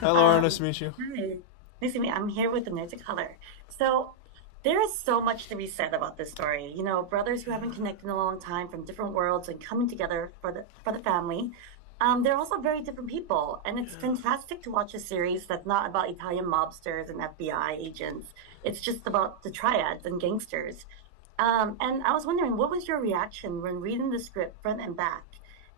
Hi, Laura. Nice to meet you. Hi, nice to meet you. I'm here with the Nerds of Color. So there is so much to be said about this story. You know, brothers who haven't connected in a long time from different worlds and coming together for the family. They're also very different people, and it's fantastic to watch a series that's not about Italian mobsters and FBI agents. It's just about the triads and gangsters. And I was wondering, what was your reaction when reading the script front and back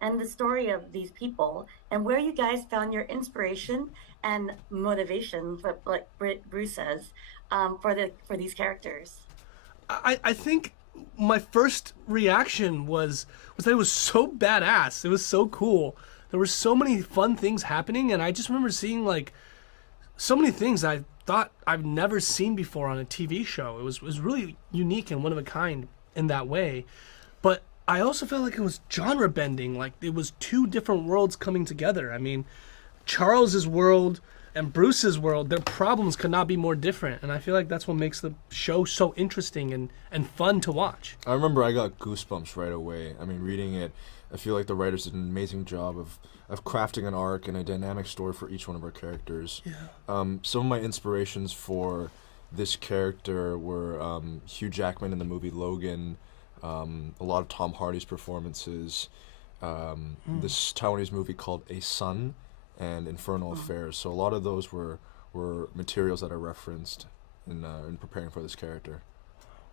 and the story of these people, and where you guys found your inspiration and motivation, for, like Bruce says, for these characters? I think my first reaction was that it was so badass. It was so cool. There were so many fun things happening, and I just remember seeing like so many things I thought I've never seen before on a TV show. It was really unique and one of a kind in that way. But I also felt like it was genre bending. Like it was two different worlds coming together. I mean, Charles's world and Bruce's world, their problems could not be more different. And I feel like that's what makes the show so interesting and fun to watch. I remember I got goosebumps right away. I mean, reading it, I feel like the writers did an amazing job of crafting an arc and a dynamic story for each one of our characters. Yeah. Some of my inspirations for this character were Hugh Jackman in the movie Logan, a lot of Tom Hardy's performances, this Taiwanese movie called A Sun, and Infernal Affairs. So a lot of those were materials that I referenced in preparing for this character.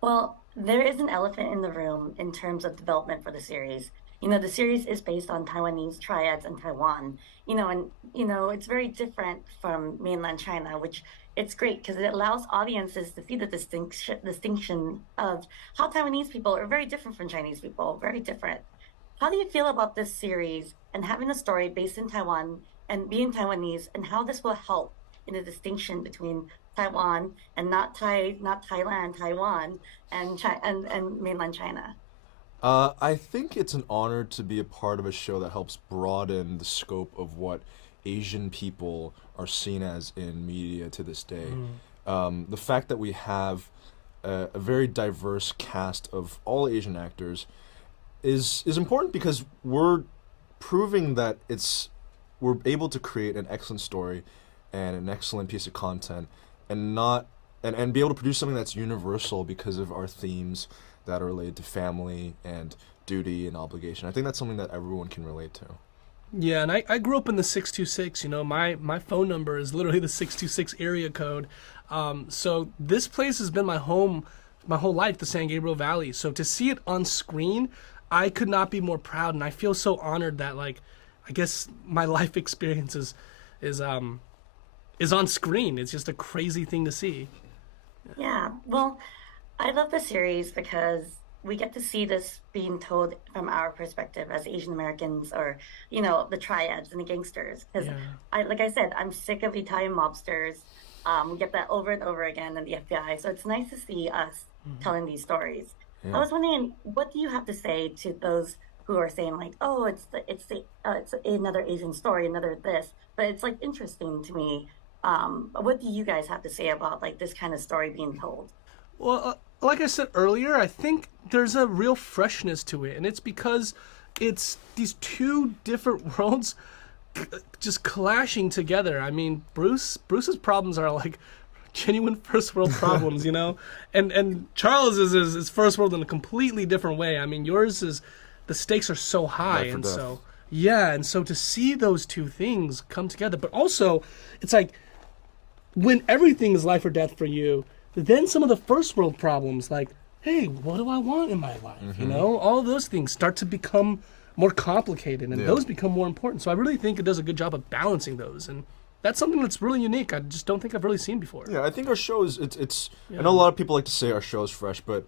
Well, there is an elephant in the room in terms of development for the series. You know, the series is based on Taiwanese triads and Taiwan. It's very different from mainland China, which it's great because it allows audiences to see the distinction of how Taiwanese people are very different from Chinese people, very different. How do you feel about this series and having a story based in Taiwan and being Taiwanese, and how this will help in the distinction between Taiwan and not Thailand, Taiwan, and mainland China? I think it's an honor to be a part of a show that helps broaden the scope of what Asian people are seen as in media to this day. The fact that we have a very diverse cast of all Asian actors is important because we're proving that we're able to create an excellent story and an excellent piece of content and not and be able to produce something that's universal because of our themes that are related to family and duty and obligation. I think that's something that everyone can relate to. Yeah, and I grew up in the 626. You know, my phone number is literally the 626 area code. So this place has been my home my whole life, the San Gabriel Valley. So to see it on screen, I could not be more proud, and I feel so honored that like I guess my life experience is on screen. It's just a crazy thing to see. Yeah, well, I love the series because we get to see this being told from our perspective as Asian Americans, or the triads and the gangsters. Because Yeah. like I said, I'm sick of Italian mobsters. We get that over and over again in the FBI, so it's nice to see us telling these stories. I Yeah. was wondering, what do you have to say to those who are saying like, "Oh, it's another Asian story, another this," but it's like interesting to me. What do you guys have to say about like this kind of story being told? Well, like I said earlier, I think there's a real freshness to it, and it's because it's these two different worlds just clashing together. I mean, Bruce's problems are like genuine first world problems, and Charles is his first world in a completely different way. I mean, yours is the stakes are so high, Life or and death. so yeah, and so to see those two things come together, but also it's like when everything is life or death for you, then some of the first world problems, like, hey, what do I want in my life? All of those things start to become more complicated, and Yeah. those become more important. So I really think it does a good job of balancing those, and that's something that's really unique. I just don't think I've really seen before. Yeah, I think our show is it's I Yeah. know a lot of people like to say our show is fresh, but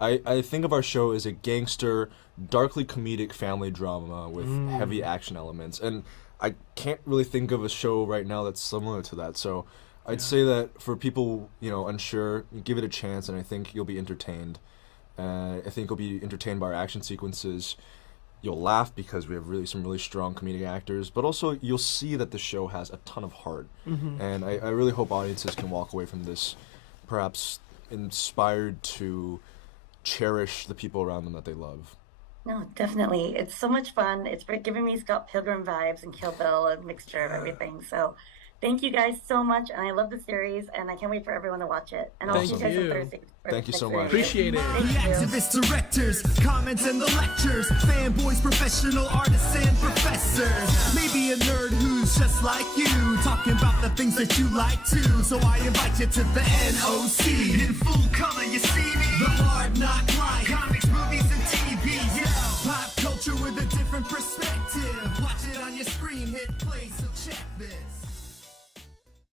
I think of our show as a gangster, darkly comedic family drama with heavy action elements. And I can't really think of a show right now that's similar to that. So I'd say that for people, unsure, give it a chance and I think you'll be entertained. I think you'll be entertained by our action sequences. You'll laugh because we have some really strong comedic actors, but also you'll see that the show has a ton of heart. And I really hope audiences can walk away from this perhaps inspired to cherish the people around them that they love. No, definitely. It's so much fun. It's giving me Scott Pilgrim vibes and Kill Bill, a mixture of everything. So Thank you guys so much, and I love the series, and I can't wait for everyone to watch it. And I'll Thank see you guys on you. Thursday. Thank you so much. Appreciate it. The activists, directors, comments and the lectures, fanboys, professional artists and professors. Maybe a nerd who's just like you, talking about the things that you like too. So I invite you to the NOC. In full color, you see me. The Hard Knock